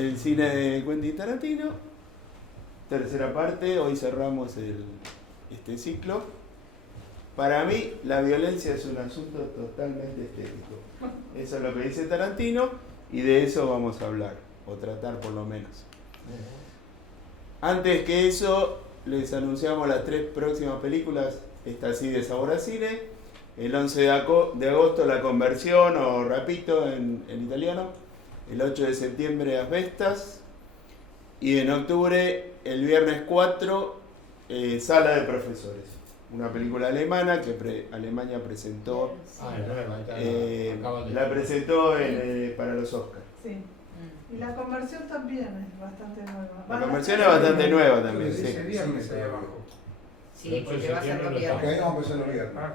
el cine de Quentin Tarantino, tercera parte, hoy cerramos este ciclo. Para mí la violencia es un asunto totalmente estético. Eso es lo que dice Tarantino y de eso vamos a hablar, o tratar por lo menos. Antes que eso, les anunciamos las 3 próximas películas, esta sí de Sabor a Cine. El 11 de agosto La Conversión o Rapito en italiano. El 8 de septiembre Asbestas. Y en octubre, el viernes 4, Sala de Profesores. Una película alemana que Alemania presentó. La presentó para los Oscars. Sí. Y La Conversión también es bastante nueva. La Conversión es bastante nueva también, sí. Ese viernes ahí abajo. Sí, porque va a ser los Porque viernes. ahí vamos a empezar los viernes.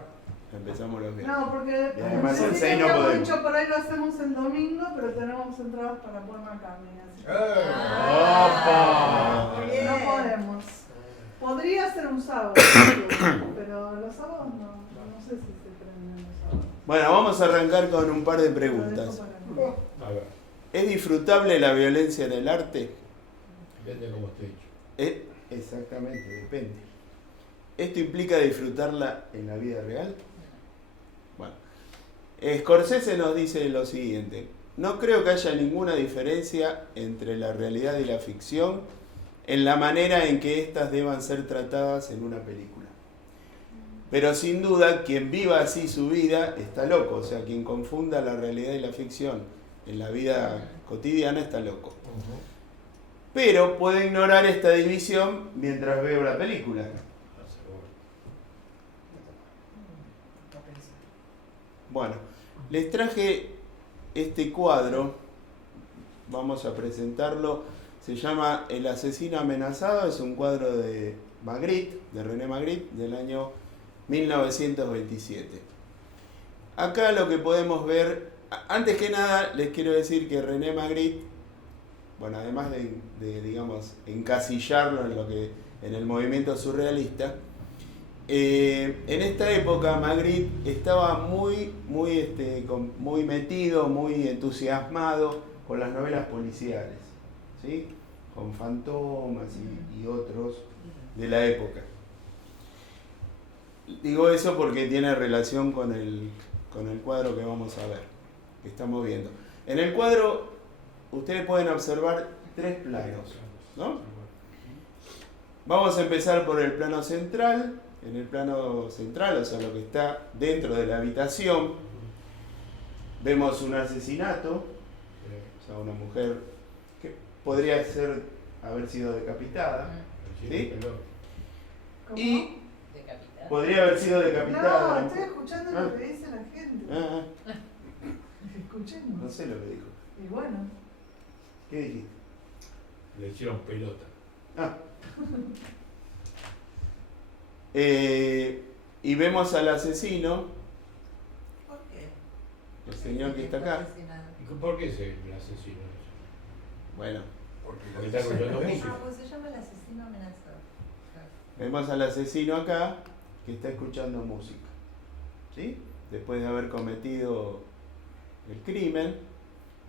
Empezamos los viernes. No, porque Y además el sí, 6 no habíamos podemos. dicho por ahí lo hacemos el domingo, pero tenemos entradas para Paul McCartney. Así que ¡Opa! no podemos. Podría ser un sábado, pero los sábados no sé si se prenden los sábados. Bueno, vamos a arrancar con un par de Lo preguntas. dejo para mí. A ver, ¿Es disfrutable la violencia en el arte? depende de cómo esté hecho. Exactamente, depende. ¿Esto implica disfrutarla en la vida real? Bueno, Scorsese nos dice lo siguiente: no creo que haya ninguna diferencia entre la realidad y la ficción en la manera en que éstas deban ser tratadas en una película. Pero sin duda, quien viva así su vida está loco. O sea, quien confunda la realidad y la ficción en la vida cotidiana está loco. Pero puede ignorar esta división mientras veo la película. Bueno, les traje este cuadro, vamos a presentarlo, se llama El asesino amenazado, es un cuadro de Magritte, de René Magritte, del año 1927. Acá lo que podemos ver, antes que nada les quiero decir que René Magritte, bueno, además de digamos, encasillarlo en el movimiento surrealista, en esta época Magritte estaba muy metido, muy entusiasmado con las novelas policiales, ¿sí? Con Fantomas y otros de la época. Digo eso porque tiene relación con el cuadro que vamos a ver, que estamos viendo. En el cuadro ustedes pueden observar 3 planos, ¿no? Vamos a empezar por el plano central. En el plano central, o sea, lo que está dentro de la habitación, vemos un asesinato, o sea, una mujer que podría haber sido decapitada, ¿sí? ¿Cómo? Y Decapitada. podría haber sido decapitada. No, estoy escuchando lo que dice la gente. Escuchemos. No sé lo que dijo. Y bueno. ¿Qué dijiste? Le hicieron pelota. Y vemos al asesino, ¿Por qué? el señor que está acá. ¿Y por qué es el asesino? Bueno, Porque está escuchando música. Ah, pues se llama El asesino amenazado. vemos al asesino acá que está escuchando música, ¿sí? Después de haber cometido el crimen,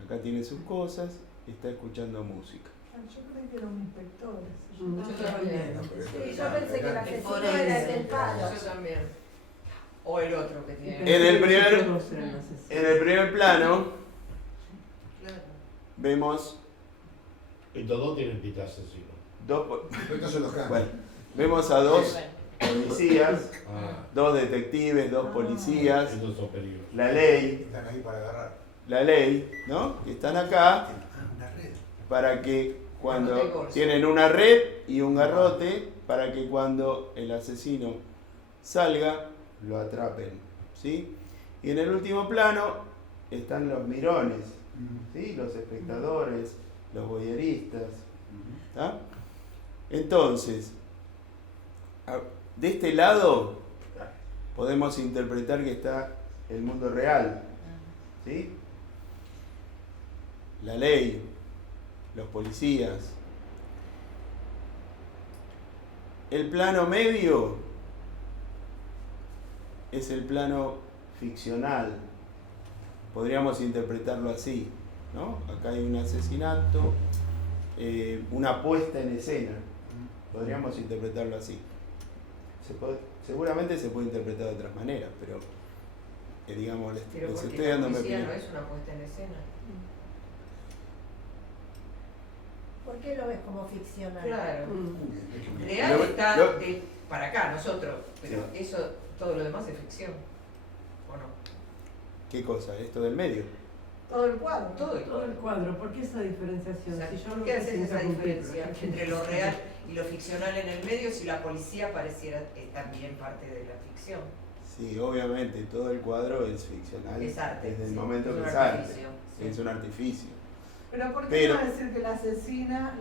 acá tiene sus cosas y está escuchando música. Yo creí que era un inspector. Yo también. Sí, yo pensé que el asesino Por era el ese. del palo. Yo también. O el otro que tiene. En el primer plano Claro. vemos Estos dos tienen pinta de asesino. Estos son los cambios. bueno, vemos a 2 policías, Ah, 2 detectives, 2 policías, estos son peligrosos. la ley, Están ahí para agarrar. ¿no? Que están acá para que cuando Garrote y bolsa. tienen una red y un garrote, para que cuando el asesino salga, lo atrapen, ¿sí? Y en el último plano están los mirones, ¿sí? Los espectadores, los voyeristas, ¿tá? Entonces, de este lado podemos interpretar que está el mundo real, ¿sí? La ley, los policías. El plano medio es el plano ficcional, podríamos interpretarlo así, ¿no? Acá hay un asesinato, una puesta en escena. Podríamos interpretarlo así. Seguramente se puede interpretar de otras maneras, pero digamos, Pero les porque estoy la dando mi policía opinión. no es una puesta en escena. ¿Por qué lo ves como ficcional? Claro. Mm. Real Lo- está lo- para acá, nosotros, pero Sí. eso, todo lo demás es ficción. ¿O no? ¿Qué cosa? ¿Esto del medio? Todo el cuadro. Todo el Todo el cuadro, ¿por qué esa diferenciación? O sea, Si yo ¿por lo qué que haces hice esa es cumplir, diferencia por entre ejemplo. lo real y lo ficcional en el medio si la policía pareciera también parte de la ficción? Sí, obviamente, todo el cuadro es ficcional. Es arte. Desde el sí, momento es que un es arte. artificio, sí. Es un artificio. Pero ¿por qué Pero- no decir que la asesinada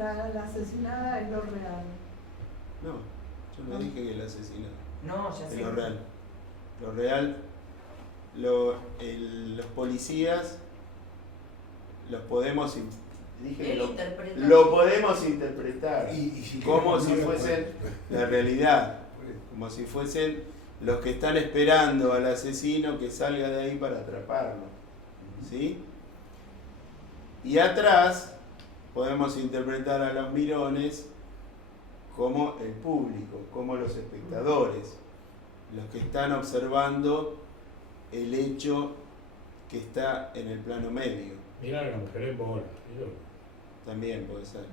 es lo real? No, yo no dije que el asesinato. No, ya Es sé. lo real. Lo real, los policías los podemos, dije que Él lo interpreta. podemos interpretar Y si como queremos si ponerlo, fuesen pues, la realidad, pues, como si fuesen los que están esperando al asesino que salga de ahí para atraparlo. ¿Sí? Y atrás podemos interpretar a los mirones como el público, como los espectadores, los que están observando el hecho que está en el plano medio. Mirá a la mujer en bola. También puede ser.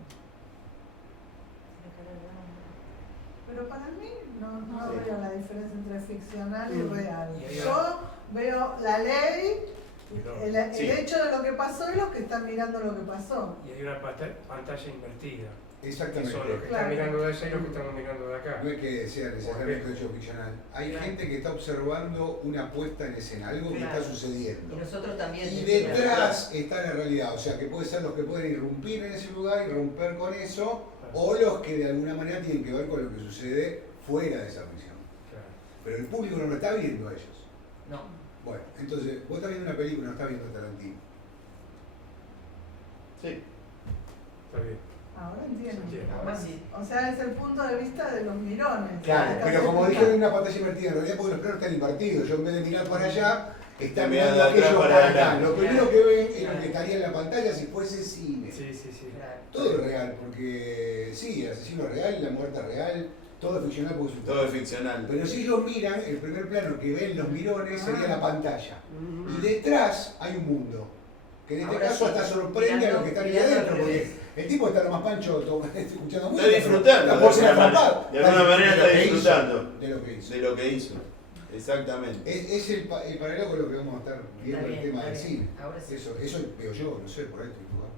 Pero para mí no Sí. veo la diferencia entre ficcional y real. Y ahí Yo veo la ley, el Sí. hecho de lo que pasó y los que están mirando lo que pasó. Y hay una pantalla invertida. Que Exactamente. son los que Claro. están mirando de allá y los que estamos mirando de acá. No es que sea necesariamente un hecho ficcional. Hay Claro. gente que está observando una puesta en escena, algo que Claro. está sucediendo. Y nosotros también. Y detrás está la realidad, o sea que puede ser los que pueden irrumpir en ese lugar y romper con eso, o los que de alguna manera tienen que ver con lo que sucede fuera de esa ficción. Claro. Pero el público no lo está viendo a ellos. No. Bueno, entonces, vos estás viendo una película, no estás viendo Tarantino. Sí. Está bien. Ahora entiendo. Entiendo. Ahora sí. O sea, es el punto de vista de los mirones. Claro, Está pero como cerca. dije, hay una pantalla invertida, en realidad porque los planos están invertidos. Yo en vez de mirar para allá, está Mirando mirando de atrás aquello para para acá. adelante. Lo primero que ven es lo que estaría en la pantalla si fuese cine. Sí, sí, sí. Claro. Todo es real, porque sí, el asesino es real, la muerte es real, todo es ficcional porque es Todo es ficcional. Pero si ellos miran, el primer plano que ven los mirones sería la pantalla. Mm. Y detrás hay un mundo. Que en este Ahora caso sí, hasta sorprende a los que están ahí mirando adentro, al porque revés. el tipo está lo más pancho escuchando música. Está disfrutando. Está por ser de alguna atrapado. manera. De alguna manera está De lo que hizo, disfrutando de lo que hizo. de lo que hizo. Exactamente. Es el paralelo con lo que vamos a estar viendo Está el bien, tema está del bien. cine. Ahora sí. Eso veo yo, no sé, por ahí estoy jugando.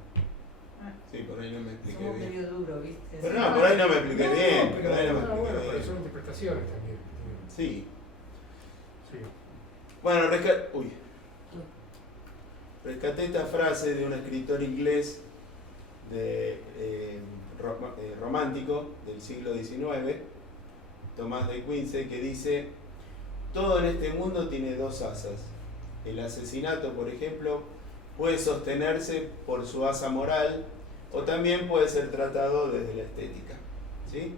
Sí, por ahí no me expliqué Somos bien. medio duros, ¿viste? Pero no, por ahí no me expliqué No, bien. pero- Por ahí no me Ah, bueno, expliqué pero bien. son interpretaciones también. Sí. Sí. Bueno, rescaté esta frase de un escritor inglés romántico del siglo XIX, Tomás de Quincy, que dice: todo en este mundo tiene dos asas. El asesinato, por ejemplo, puede sostenerse por su asa moral o también puede ser tratado desde la estética. ¿Sí?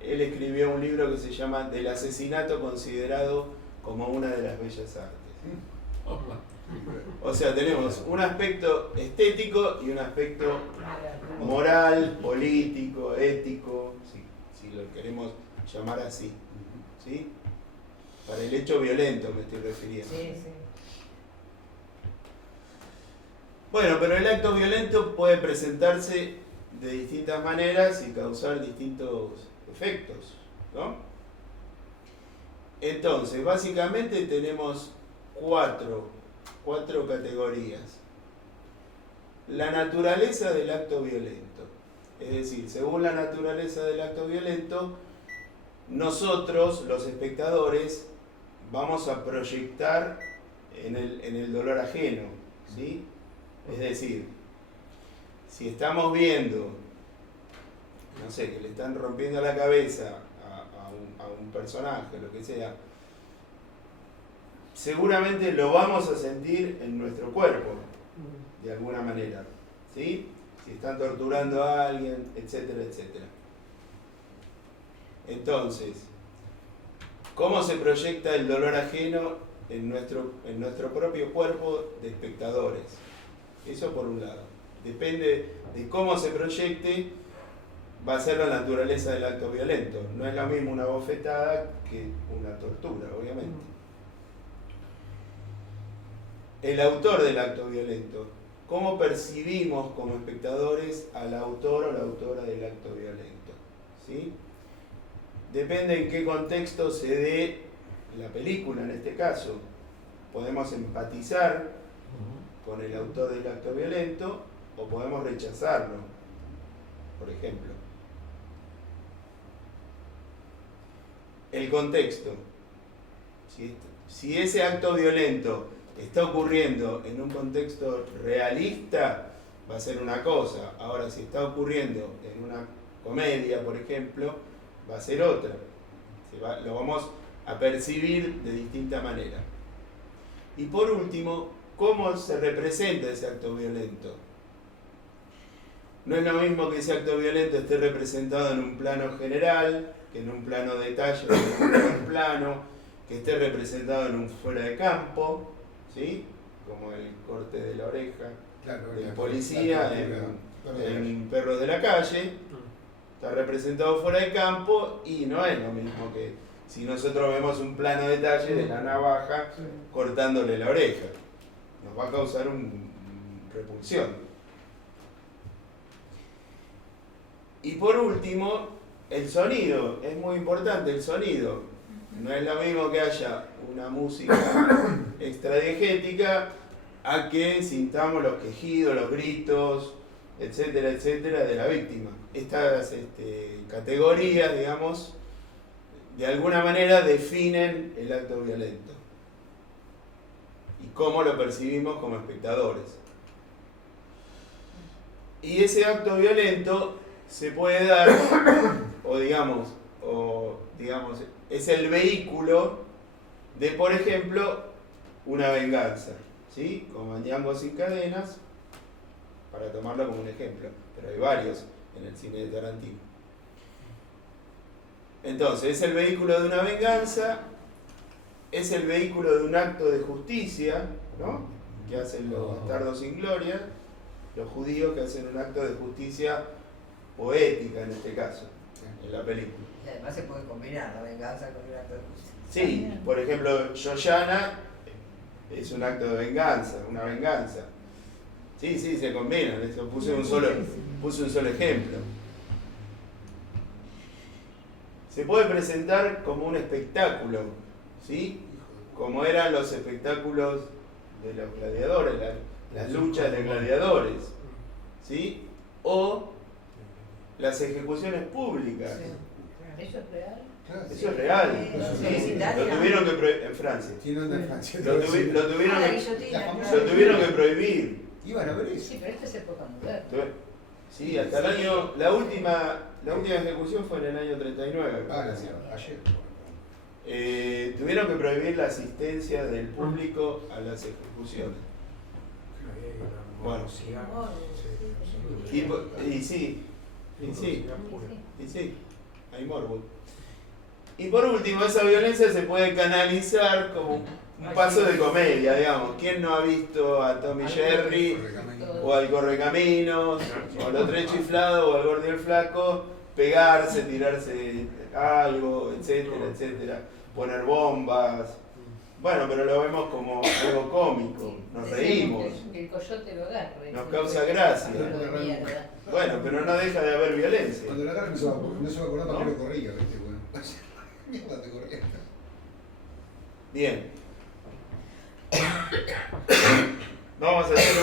Él escribió un libro que se llama Del asesinato considerado como una de las bellas artes. O sea, tenemos un aspecto estético y un aspecto moral, político, ético, si lo queremos llamar así. ¿Sí? Para el hecho violento me estoy refiriendo. Sí, sí. Bueno, pero el acto violento puede presentarse de distintas maneras y causar distintos efectos, ¿no? Entonces, básicamente tenemos cuatro categorías. La naturaleza del acto violento. Es decir, según la naturaleza del acto violento, nosotros, los espectadores, vamos a proyectar en el dolor ajeno, ¿sí? Es decir, si estamos viendo, no sé, que le están rompiendo la cabeza a un personaje, lo que sea, seguramente lo vamos a sentir en nuestro cuerpo, de alguna manera, ¿sí? Si están torturando a alguien, etcétera, etcétera. Entonces, ¿cómo se proyecta el dolor ajeno en nuestro propio cuerpo de espectadores? Eso por un lado. depende de cómo se proyecte, va a ser la naturaleza del acto violento. No es lo mismo una bofetada que una tortura, obviamente. El autor del acto violento. ¿Cómo percibimos como espectadores al autor o la autora del acto violento? ¿Sí? Depende en qué contexto se dé la película, en este caso. Podemos empatizar con el autor del acto violento o podemos rechazarlo, por ejemplo. El contexto. Si ese acto violento está ocurriendo en un contexto realista, va a ser una cosa. Ahora, si está ocurriendo en una comedia, por ejemplo, va a ser otra. Lo vamos a percibir de distinta manera. Y por último, ¿cómo se representa ese acto violento? No es lo mismo que ese acto violento esté representado en un plano general, que en un plano detalle o en un primer plano, que esté representado en un fuera de campo, ¿sí? Como el corte de la oreja del policía en Perros de la Calle. Está representado fuera de campo y no es lo mismo que si nosotros vemos un plano detalle de la navaja cortándole la oreja. Nos va a causar repulsión. Y por último, el sonido. Es muy importante el sonido. No es lo mismo que haya una música extradiegética a que sintamos los quejidos, los gritos, etcétera, etcétera, de la víctima. Estas categorías, digamos, de alguna manera definen el acto violento y cómo lo percibimos como espectadores. Y ese acto violento se puede dar, o digamos, es el vehículo de, por ejemplo, una venganza, ¿sí? Como en Django sin cadenas, para tomarlo como un ejemplo, pero hay varios en el cine de Tarantino. Entonces, es el vehículo de una venganza, es el vehículo de un acto de justicia, ¿no? Que hacen los bastardos sin gloria, los judíos que hacen un acto de justicia poética en este caso, en la película. Y además se puede combinar la venganza con el acto de justicia. Sí, por ejemplo, Yoyana es un acto de venganza, una venganza. Sí, se combinan, eso puse un solo ejemplo. Se puede presentar como un espectáculo, ¿sí? Como eran los espectáculos de los gladiadores, las luchas de gladiadores, ¿sí? O las ejecuciones públicas. ¿Eso es real? Eso es real. Sí, lo tuvieron que prohibir en Francia. En Francia. Lo tuvieron que prohibir. Iban a ver eso. Sí, pero esta es época moderna. Sí, hasta el año. La última ejecución fue en el año 39. Ayer. Tuvieron que prohibir la asistencia del público a las ejecuciones. Bueno. Y sí, hay morbo. Y por último, esa violencia se puede canalizar como un paso de comedia, digamos. ¿Quién no ha visto a Tommy Jerry, o al Correcaminos, o a los Tres Chiflados, o al Gordo y el Flaco, pegarse, tirarse algo, etcétera, etcétera, poner bombas? Bueno, pero lo vemos como algo cómico, nos reímos, El coyote lo agarre. nos causa gracia. Bueno, pero no deja de haber violencia. Cuando la agarran no se va a acordar para qué lo corría, ¿viste? Bueno, mierda te corría. Bien. Vamos a hacer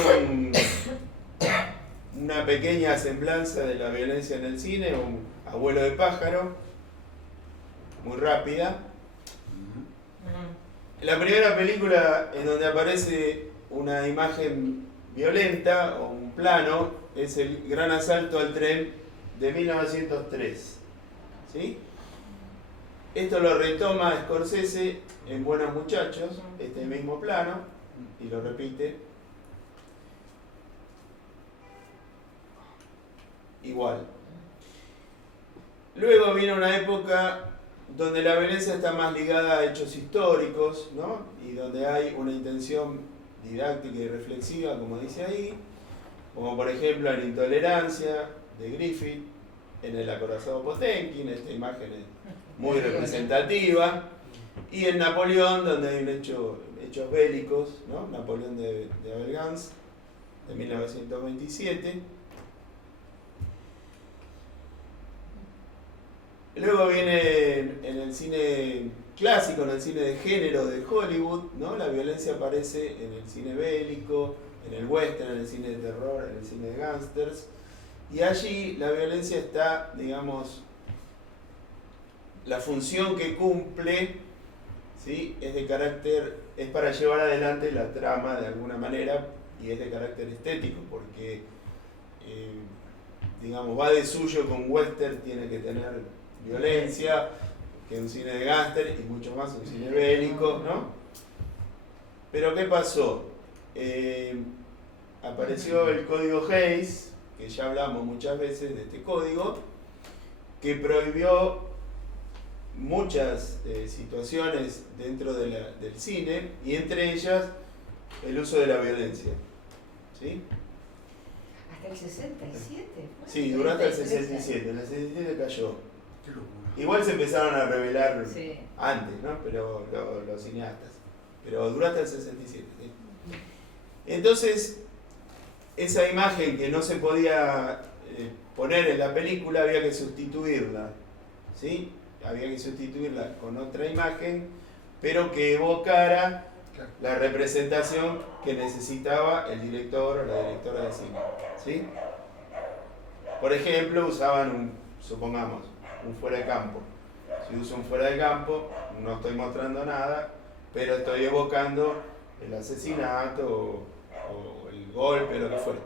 una pequeña semblanza de la violencia en el cine, un abuelo de pájaro, muy rápida. La primera película en donde aparece una imagen violenta o un plano es el Gran Asalto al Tren de 1903. ¿Sí? Esto lo retoma Scorsese en Buenos Muchachos, este mismo plano, y lo repite. Igual. Luego viene una época donde la violencia está más ligada a hechos históricos, ¿no? Y donde hay una intención didáctica y reflexiva, como dice ahí. como por ejemplo en Intolerancia de Griffith, en El acorazado Potemkin, esta imagen es muy representativa, y en Napoleón, donde hay hechos bélicos, ¿no? Napoleón de Abel Gance, de 1927. Luego viene en el cine clásico, en el cine de género de Hollywood, ¿no? La violencia aparece en el cine bélico, en el western, en el cine de terror, en el cine de gángsters. Y allí la violencia está, digamos, la función que cumple, ¿sí? Es para llevar adelante la trama de alguna manera y es de carácter estético, porque, digamos, va de suyo con western, tiene que tener violencia, que un cine de gángster y mucho más un cine bélico, ¿no? Pero ¿qué pasó? Apareció el código Hays, que ya hablamos muchas veces de este código, que prohibió muchas situaciones dentro del cine y entre ellas el uso de la violencia, ¿sí? Hasta el 67. ¿fue? Sí, durante el 67, en el 67 cayó. Qué locura. Igual se empezaron a revelar Sí. antes, ¿no? Pero los cineastas. Pero durante el 67. ¿sí? Entonces, esa imagen que no se podía poner en la película había que sustituirla, ¿sí? Había que sustituirla con otra imagen, pero que evocara Claro. la representación que necesitaba el director o la directora de cine, ¿sí? Por ejemplo, usaban supongamos, un fuera de campo. Si uso un fuera de campo, no estoy mostrando nada, pero estoy evocando el asesinato o el golpe, lo que fuera.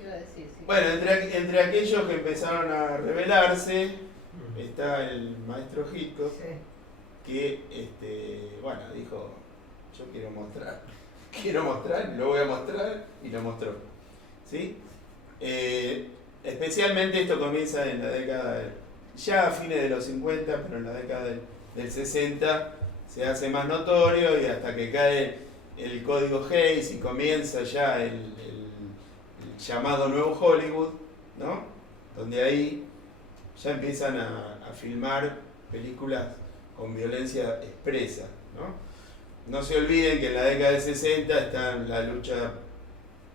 Iba a decir, sí. Bueno, entre aquellos que empezaron a revelarse, está el maestro Hitchcock, Sí. que, bueno, dijo, yo quiero mostrar, lo voy a mostrar, y lo mostró. ¿Sí? Especialmente esto comienza en la década, ya a fines de los 50, pero en la década del 60 se hace más notorio y hasta que cae el código Hays y comienza ya el llamado Nuevo Hollywood, ¿no? Donde ahí ya empiezan a filmar películas con violencia expresa, ¿no? No se olviden que en la década del 60 está la lucha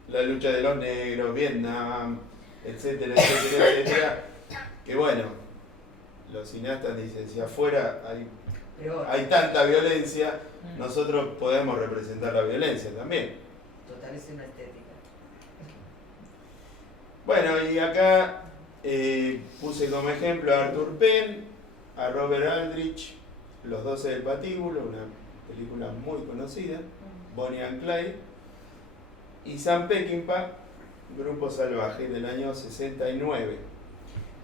de los negros, Vietnam, etcétera, etcétera, etcétera. Que bueno, los cineastas dicen, si afuera Peor. hay tanta violencia, nosotros podemos representar la violencia también. Total, es una estética. Bueno, y acá puse como ejemplo a Arthur Penn, a Robert Aldrich, Los 12 del Patíbulo, una película muy conocida, Bonnie and Clyde, y Sam Peckinpah, Grupo Salvaje, del año 69.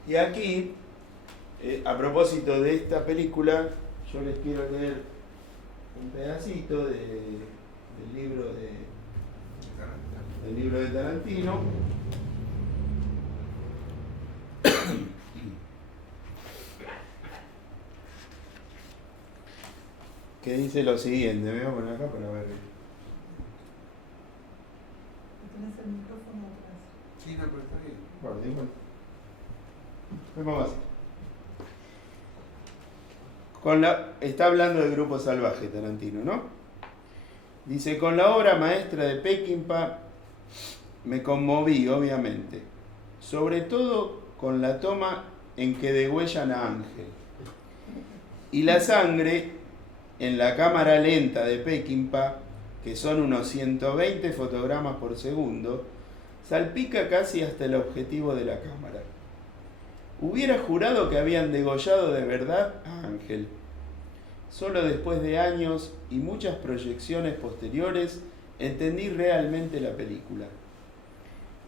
Y aquí, a propósito de esta película, yo les quiero leer un pedacito del libro de Tarantino. Que dice lo siguiente, me voy a poner acá para ver. Tenés el micrófono atrás. Sí, no, pero está bien. Bueno, digo, me pongo así. Está hablando del Grupo Salvaje, Tarantino, ¿no? Dice, con la obra maestra de Peckinpah me conmoví, obviamente. Sobre todo con la toma en que degüellan a Ángel. Y la sangre en la cámara lenta de Peckinpah, que son unos 120 fotogramas por segundo, salpica casi hasta el objetivo de la cámara. Hubiera jurado que habían degollado de verdad a Ángel. Solo después de años y muchas proyecciones posteriores entendí realmente la película.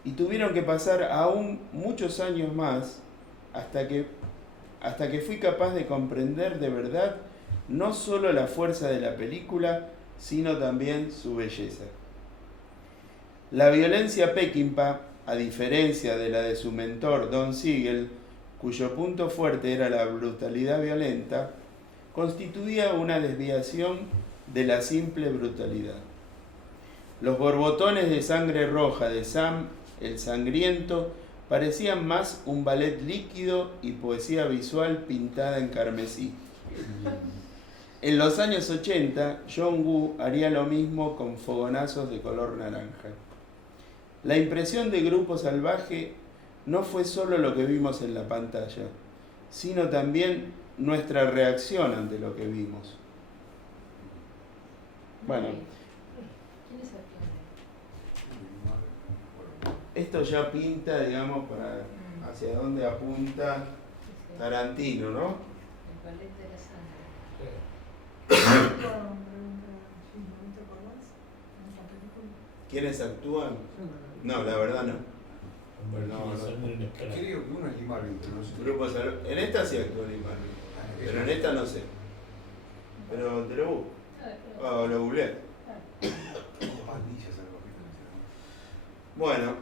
Y tuvieron que pasar aún muchos años más hasta que fui capaz de comprender de verdad no solo la fuerza de la película, sino también su belleza. La violencia Peckinpah, a diferencia de la de su mentor Don Siegel, cuyo punto fuerte era la brutalidad violenta, constituía una desviación de la simple brutalidad. Los borbotones de sangre roja de Sam, el sangriento, parecían más un ballet líquido y poesía visual pintada en carmesí. En los años 80, John Woo haría lo mismo con fogonazos de color naranja. La impresión de Grupo Salvaje no fue solo lo que vimos en la pantalla, sino también nuestra reacción ante lo que vimos. Bueno, ¿Quién es el esto ya pinta, digamos, para hacia dónde apunta Tarantino, ¿no? El ballet de la sangre. ¿No te acordás? En esa película. ¿Quiénes actúan? No, la verdad no. Convertir la sangre en escala. Creo que uno es Lee Marvin, pero no sé. Grupo Salvaje. En esta sí actúa Lee Marvin, pero en esta no sé. Pero te lo busco. O lo googleé. Bueno,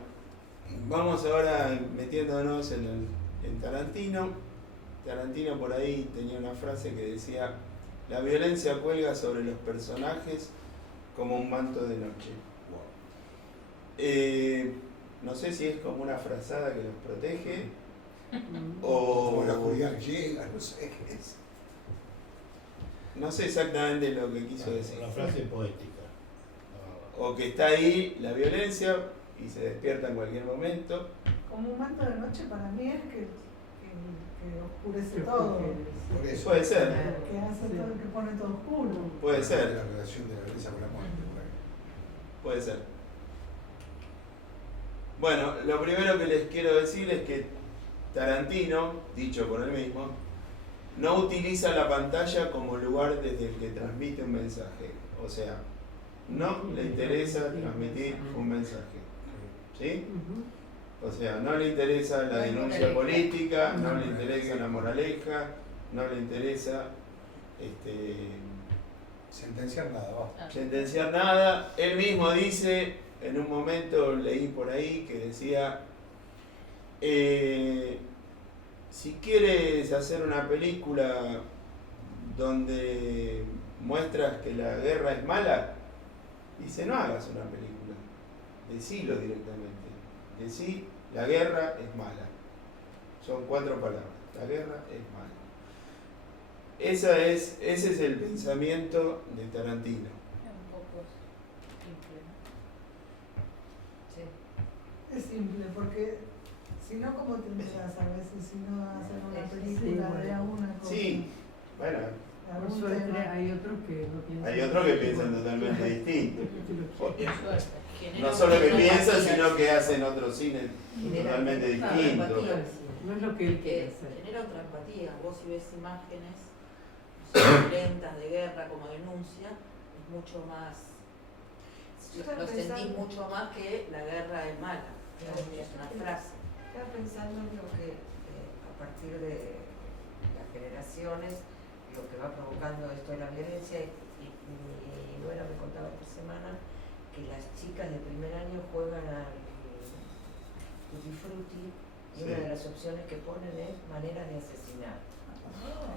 vamos ahora metiéndonos en Tarantino. Tarantino por ahí tenía una frase que decía: la violencia cuelga sobre los personajes como un manto de noche. No sé si es como una frazada que los protege O la o oscuridad llega, no sé qué es. no sé exactamente lo que quiso decir. Una frase poética. O que está ahí la violencia y se despierta en cualquier momento. Como un manto de noche para mí es que oscurece todo. Por eso. Puede ser, Que hace todo, que pone todo oscuro. puede ser, La relación de la violencia con la muerte, por ahí. puede ser. Bueno, lo primero que les quiero decir es que Tarantino, dicho por él mismo, no utiliza la pantalla como lugar desde el que transmite un mensaje. O sea, no le interesa transmitir un mensaje. ¿Sí? O sea, no le interesa la denuncia política, no le interesa la moraleja, no le interesa Sentenciar nada, va. sentenciar nada. Él mismo dice, en un momento leí por ahí que decía, si quieres hacer una película donde muestras que la guerra es mala, dice, no hagas una película, decilo directamente. Decí, la guerra es mala. Son 4 palabras. La guerra es mala. Ese es el pensamiento de Tarantino. Es un poco simple, ¿no? Sí. Es simple, porque si no, ¿cómo te enteras a veces si no hacer una película de alguna cosa? Sí, bueno, de Por algún suerte tema? hay otros que no piensan. hay otros que piensan totalmente distinto. Por suerte. No solo que piensan, sino que hacen otro cine totalmente Claro, distinto. empatía, no es lo que él quiere Que hacer. genera otra empatía. Vos si ves imágenes violentas de guerra como denuncia, es mucho más, Yo estaba lo sentís pensando- mucho más que la guerra es mala, es una frase. Estaba pensando en lo que a partir de las generaciones, lo que va provocando esto de la violencia, y mi nuera me contaba esta semana que las chicas de primer año juegan al Tutti Frutti y una Sí. de las opciones que ponen es maneras de asesinar.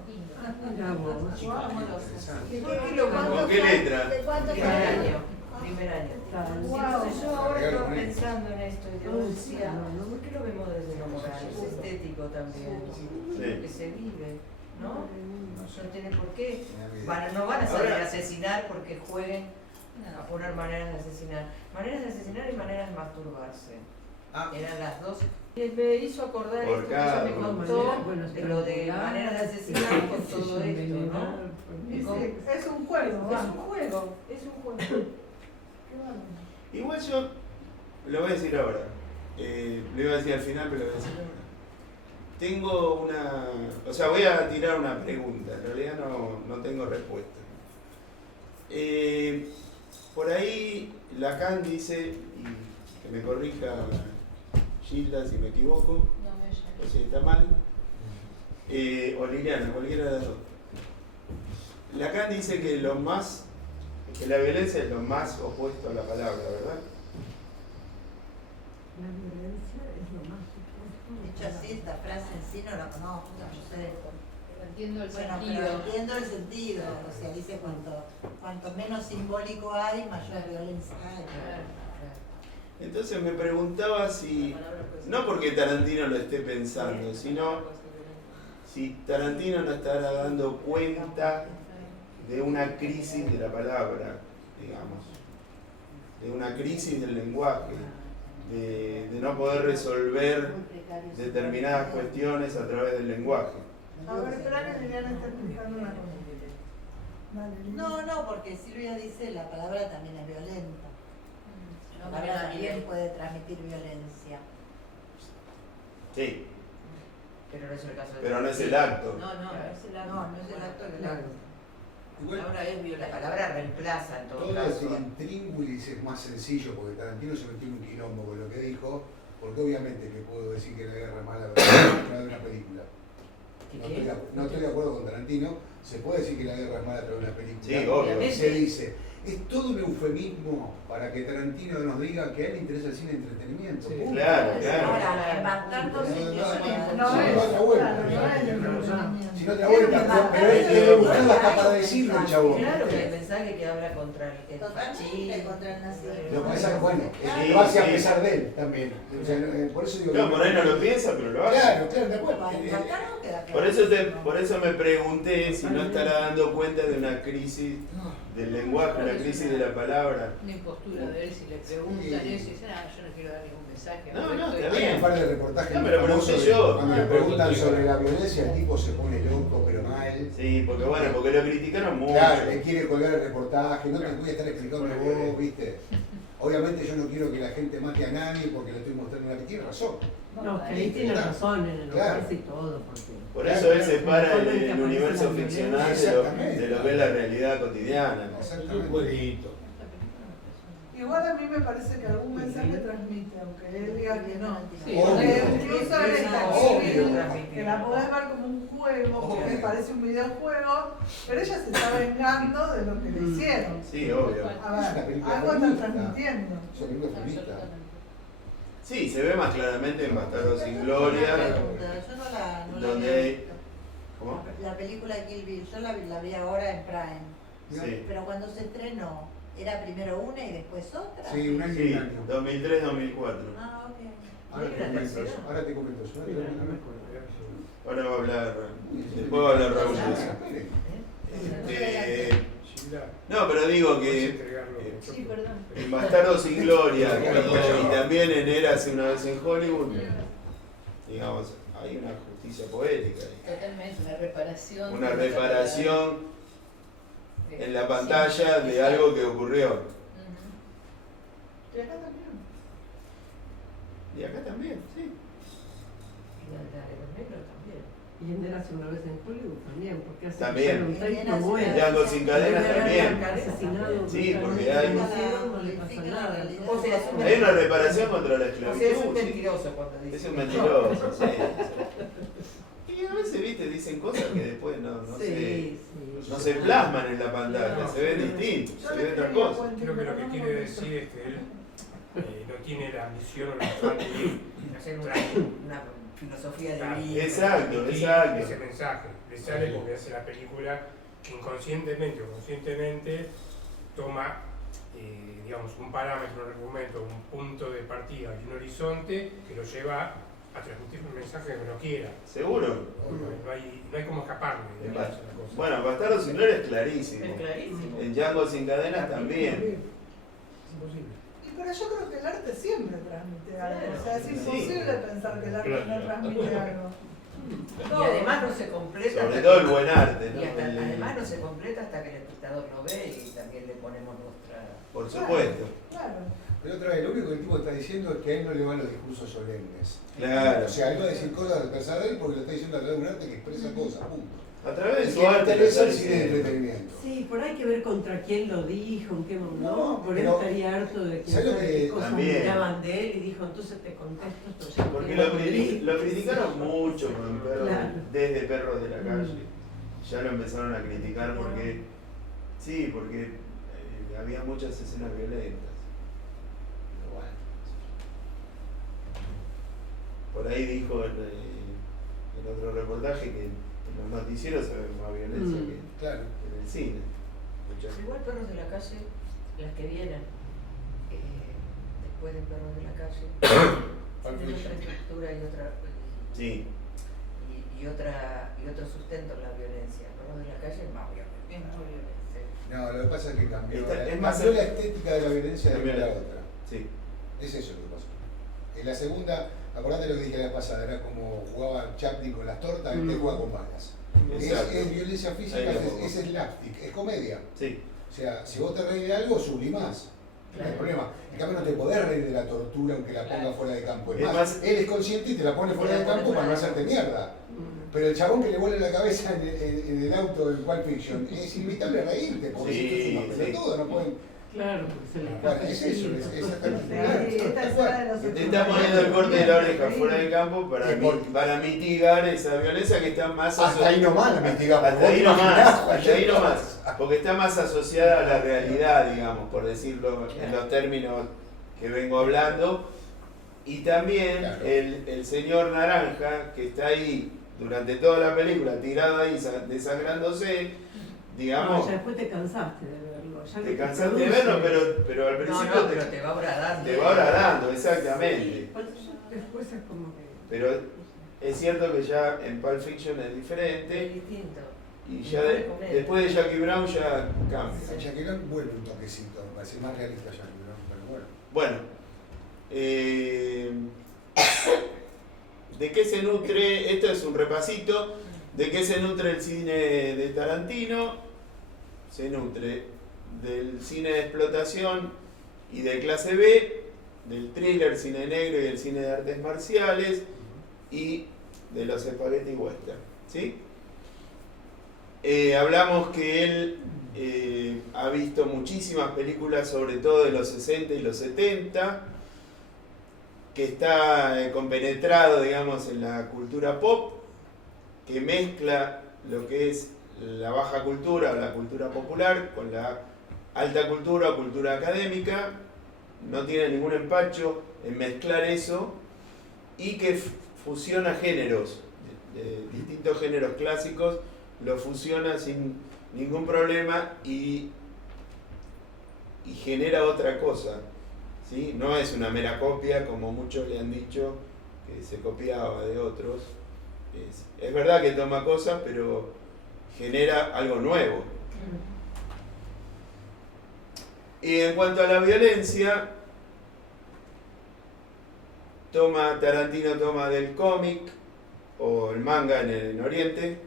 Lindo. Mira vos. Interesante. ¿Con qué letra? Primer año, primer año. Claro. Entonces yo ahora Regalo estaba con él. pensando en esto y yo decía, ¿por qué lo vemos desde lo moral? Es estético también, que se vive, ¿no? No No sé. tiene por qué. Tenía idea. No van a salir Ahora- a asesinar porque jueguen a poner maneras de asesinar. Maneras de asesinar y maneras de masturbarse. Ah, Eran las dos. Y me hizo acordar esto que ella me Ahorcar, contó Bueno, de lo de maneras de asesinar con todo esto, ¿no? Y ¿Cómo? sí, es un juego, Es va. un juego, es un juego. Qué bárbaro. Igual yo lo voy a decir ahora. Lo iba a decir al final, pero lo voy a decir ahora. Tengo una... O sea, voy a tirar una pregunta. En realidad no tengo respuesta. Por ahí Lacan dice, y que me corrija Gilda si me equivoco, No me o si está mal, o Liliana, cualquiera de las dos. Lacan dice que la violencia es lo más opuesto a la palabra, ¿verdad? La violencia es lo más supuesto. De hecho, así esta frase en sí no la conozco, yo sé Entiendo el Bueno, sentido. pero entiendo el sentido, o sea, dice cuanto menos simbólico hay, mayor violencia hay. Claro. Entonces me preguntaba si, no porque Tarantino lo esté pensando, sino si Tarantino no estará dando cuenta de una crisis de la palabra, digamos, de una crisis del lenguaje, de no poder resolver determinadas cuestiones a través del lenguaje. A ver, espera que Liliana está explicando una cosa. Dale, Liliana. No, porque Silvia dice la palabra también es violenta. La No, palabra también también puede transmitir violencia. Sí, Pero no es el caso de... pero no es el acto. No es el acto, no es el acto del Claro. acto. La Igual, palabra es La violenta. palabra reemplaza en todo todo caso. el intríngulis es más sencillo porque Tarantino se metió en un quilombo con lo que dijo, porque obviamente que puedo decir que la guerra es mala a través de una película. No estoy de acuerdo con Tarantino, se puede decir que la guerra es mala a través de una película. Sí, obvio. Y se dice, es todo un eufemismo para que Tarantino nos diga que a él le interesa el cine de entretenimiento. Sí. punto. Claro, claro. Ahora, en Bastardos sin No Gloria. es, no es otra vuelta. claro, no es el entrenamiento. Si no te da vuelta, pero él debe buscarla hasta para decirlo el chabón. Claro que el mensaje que habla contra el Totalmente fascismo. contra el nazismo. Lo que pasa es que, bueno, Sí, lo hace a sí. pesar de él también. O sea, por eso digo No, por ahí no lo piensa, pero lo hace. Claro, de acuerdo. En Bastardos queda claro. Por eso me pregunté si no estará dando cuenta de una crisis del lenguaje, una crisis de la palabra. Una impostura de él, si le preguntan eso, y dicen, yo no quiero dar ningún mensaje. No, está Hay bien. un par de reportajes No, me lo famosos pregunté de- yo. cuando le preguntan sobre la violencia, el tipo se pone loco, pero mal. Sí, porque bueno, porque lo criticaron mucho. Claro, le quiere colgar el reportaje, no te voy a estar explicando vos, ¿viste? Obviamente yo no quiero que la gente mate a nadie porque le estoy mostrando una... Tiene razón. No, que ahí tiene razón en enojarse y todo, porque... Por eso él separa Claro, el que universo aparece la ficcional violencia. de lo que es la realidad cotidiana. Un Exactamente. jueguito. Igual a mí me parece que algún mensaje transmite, aunque él diga que no. Sí, Porque Obvio. incluso Obvio. esta Obvio. Kill, que la podés ver como un juego, porque Obvio. parece un videojuego, pero ella se está vengando de lo que le hicieron. Sí, obvio. A Es una ver, película algo está feminista. transmitiendo. Es una película feminista. Sí, se ve más claramente en Bastardo sin Una Gloria, pregunta, yo no la donde vi. hay... ¿Cómo? La película de Kill Bill, yo la vi ahora en Prime. Sí, Pero cuando se estrenó, ¿era primero una y después otra? Sí, un año y sí, un año. 2003-2004. Ah, ok. Ahora te comento eso. Ahora te comento eso. Mira, no me acuerdo. Ahora va a hablar, después va a hablar Raúl de eso. Espere. No, pero digo Puedes que entregarlo mucho. Sí, perdón. en Bastardo sin Gloria y también en Érase una vez en Hollywood, digamos, hay una justicia poética, ahí. Totalmente, una reparación. Una reparación en la pantalla de algo que ocurrió. Ujú. Y acá también. Y acá también, sí. Y la de los negros también. Y en él hace una vez en Hollywood también, porque hace También. Sharon Tate no muere. Django sin cadenas también. Asesinado. Sí, porque hay- No le pasa nada. O sea, es un Hay una reparación contra la O sea, es un esclavitud. sí. mentiroso cuando dice. Es un mentiroso, sí. Y a veces, viste, dicen cosas que después Sí. no se plasman en la pantalla, se ven distintos, Yo se le ven otras escribí a cosas. Quentin, Creo que pero lo que no me quiere contestó. decir es que él no tiene la ambición o el afán de Hacer una filosofía de vida. Exacto, transmitir exacto. ese mensaje. Le sale porque hace la película que inconscientemente o conscientemente toma, digamos, un parámetro, un argumento, un punto de partida y un horizonte que lo lleva a transmitir un mensaje que no quiera. ¿Seguro? No hay como escaparle de En esa Bas- cosa. Bueno, Bastardo sin Gloria es clarísimo. Es clarísimo. En Django sin cadenas también. Es imposible. Y pero yo creo que el arte siempre transmite algo. O sea, es Sí. imposible pensar que el arte no transmite algo. Y además no se completa. Sobre hasta todo que- el buen arte, ¿no? Y hasta, El- además no se completa hasta que el espectador lo ve y también le ponemos nuestra. Por supuesto. Claro. Pero otra vez, lo único que el tipo está diciendo es que a él no le van los discursos solemnes. Claro. O sea, él va a decir cosas a pesar de él porque lo está diciendo a través de un arte que expresa cosas, punto. A través de Es su que le arte. lo interesa está el cine de diciendo. entretenimiento. Sí, por ahí hay que ver contra quién lo dijo, en qué momento. No, Por él pero- estaría harto de que ¿sabes lo no sé que- qué cosas También. miraban de él y dijo, entonces te contesto esto. ya Porque entiendo lo, tu delito. lo criticaron mucho con Perros, Claro. desde Perros de la Calle. Ya lo empezaron a criticar porque, sí, porque había muchas escenas violentas. Pero bueno. Por ahí dijo en otro reportaje que En los noticieros se ve más violencia Claro. que en el cine. Igual Perros de la Calle, las que vienen después de Perros de la Calle, tienen otra estructura y otra Sí. y otro sustento en la violencia. Perros de la Calle es más violenta. Es muy violenta. No, lo que pasa es que cambió, Es más cambió la estética de la violencia de Cambió una a la- la otra. Sí. Es eso lo que pasó. En la segunda, acordate lo que dije la vez pasada, era como jugaba Chaplin con las tortas, este juega con balas. Exacto. Es violencia física, Ahí lo pongo. es slapstick, es comedia. Sí. O sea, si vos te reís de algo, sublimás. No hay Claro. problema. En cambio, no te podés reír de la tortura aunque la ponga Claro. fuera de campo. Es Es más, más- él es consciente y te la pone fuera de campo para no hacerte mierda. Pero el chabón que le vuela la cabeza en el auto del Pulp Fiction, es inevitable reírte, porque Sí, si esto es una sí. pelotuda, no pueden. Claro, porque se les Bueno, escapa es el eso, tiro. es exactamente. Sí, esta es una de los Te está poniendo el corte de la oreja fuera del campo para mitigar esa violencia que está más Hasta ahí nomás la mitigamos. Hasta ahí Vos te nomás, imaginás hasta cualquier ahí cosa. nomás. Porque está más asociada a la realidad, digamos, por decirlo en los términos que vengo hablando. Y también Claro. el señor Naranja, que está ahí durante toda la película, tirado ahí, desangrándose, No, digamos, ya después te cansaste de verlo. Ya te que cansaste de produce. verlo, pero al No, principio no, pero te va agradando. te va agradando, Sí, exactamente. pues ya después es como que. Pero es cierto que ya en Pulp Fiction es Es diferente distinto. y ya Vale, comer. después de Jackie Brown ya cambia. Jackie Brown vuelve un toquecito, me parece más realista Jackie Brown, pero bueno. Bueno, ¿de qué se nutre? Esto es un repasito. ¿De qué se nutre el cine de Tarantino? Se nutre del cine de explotación y de clase B, del thriller, cine negro y el cine de artes marciales y de los spaghetti western. ¿Sí? Hablamos que él ha visto muchísimas películas, sobre todo de los 60 y los 70, que está compenetrado, digamos, en la cultura pop, que mezcla lo que es la baja cultura o la cultura popular con la alta cultura o cultura académica, no tiene ningún empacho en mezclar eso y que fusiona géneros, distintos géneros clásicos, lo fusiona sin ningún problema y genera otra cosa, ¿sí? No es una mera copia como muchos le han dicho que se copiaba de otros. Es verdad que toma cosas, pero genera algo nuevo. Y en cuanto a la violencia, Tarantino toma del cómic o el manga en Oriente,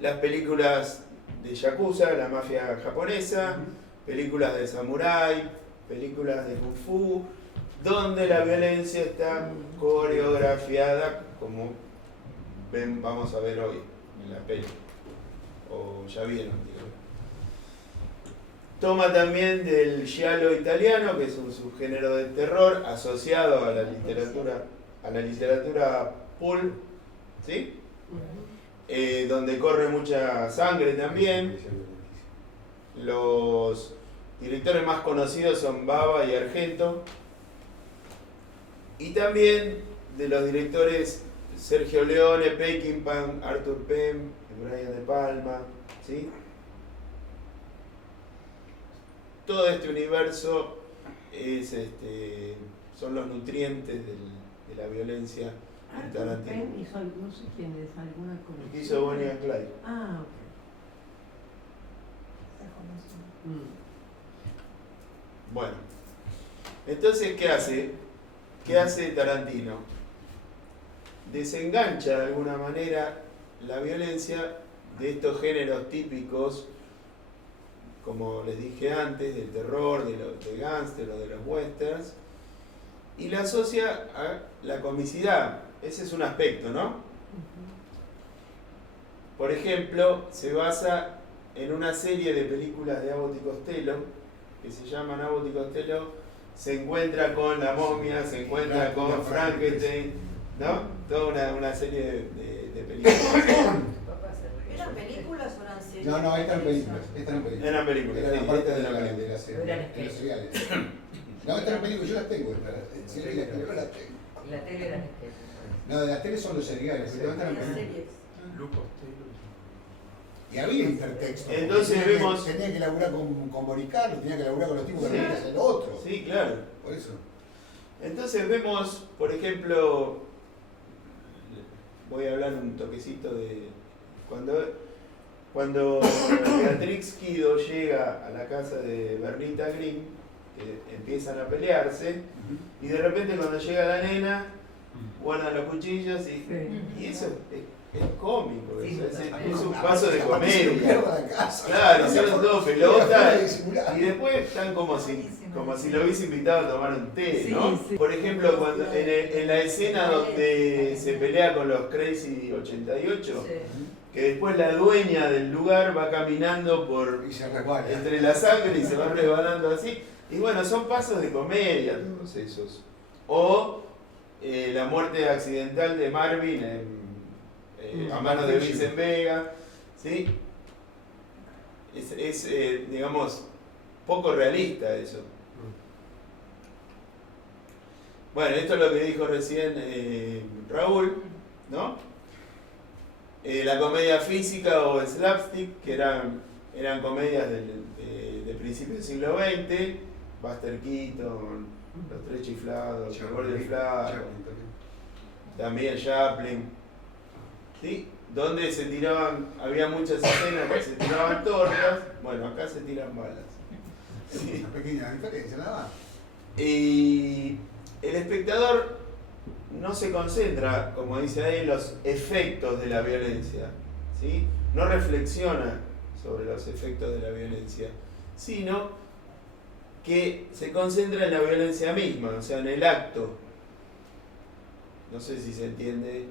las películas de Yakuza, la mafia japonesa, películas de samurái, películas de kung fu, donde la violencia está coreografiada como vamos a ver hoy en la peli, o ya vieron, digo. Toma también del giallo italiano, que es un subgénero de terror asociado a la literatura pulp, ¿sí? Donde corre mucha sangre también. Los directores más conocidos son Bava y Argento. Y también de los directores Sergio Leone, Peckinpah, Arthur Penn, Brian De Palma, ¿sí? Todo este universo son los nutrientes de la violencia en Tarantino. Penn hizo, no sé quién es, alguna con El que hizo Bonnie and Clyde. Ah, ok. Bueno, entonces, ¿qué hace? ¿Qué hace Tarantino? Desengancha de alguna manera la violencia de estos géneros típicos, como les dije antes, del terror, de gángster o de los westerns, y la asocia a la comicidad. Ese es un aspecto, ¿no? Por ejemplo, se basa en una serie de películas de Abbott y Costello, que se llaman Abbott y Costello, se encuentra con la momia, se encuentra con Frankenstein, ¿no? Toda una serie de películas. ¿Eran películas o eran series? No, eran películas. Eran películas, Eran sí, parte esta de era la película. de la serie, Eran de los seriales. No, estas eran películas, yo las tengo. Sí, las tengo. La tele era espejo. No, de las teles son los seriales, pero estas eran Las películas. series. Luke Costello. Y había intertexto. Entonces tenía vemos- tenía que laburar con Boricarlo, tenía que laburar con los tipos que Sí. no querían hacer otro. Sí, claro. Por eso. Entonces vemos, por ejemplo, voy a hablar un toquecito de cuando Beatrix Kido llega a la casa de Bernita Green, empiezan a pelearse, y de repente cuando llega la nena, guardan los cuchillos y eso es cómico, Sí, es un paso de Aparte se lo comedia. pierda de casa. Claro, hicieron todo Era pelota. forma de disimular. Y después están como si lo hubiese invitado a tomar un té, ¿no? Sí, sí. Por ejemplo, cuando en la escena donde se pelea con los Crazy 88, que después la dueña del lugar va caminando Y se resbala. entre la sangre y se va resbalando así. Y bueno, son pasos de comedia todos esos. O la muerte accidental de Marvin a manos de Vincent Vega, ¿sí? Es digamos, poco realista eso. Bueno, esto es lo que dijo recién Raúl, ¿no? La comedia física o slapstick, que eran comedias de principios del siglo XX, Buster Keaton, Los Tres Chiflados, El Gol del Flaco, también Chaplin, ¿sí? Donde se tiraban, había muchas escenas que se tiraban tortas, bueno, acá se tiran balas. ¿Sí? Una pequeña diferencia, nada más. Y el espectador no se concentra, como dice ahí, en los efectos de la violencia, ¿sí? No reflexiona sobre los efectos de la violencia, sino que se concentra en la violencia misma, o sea, en el acto. No sé si se entiende.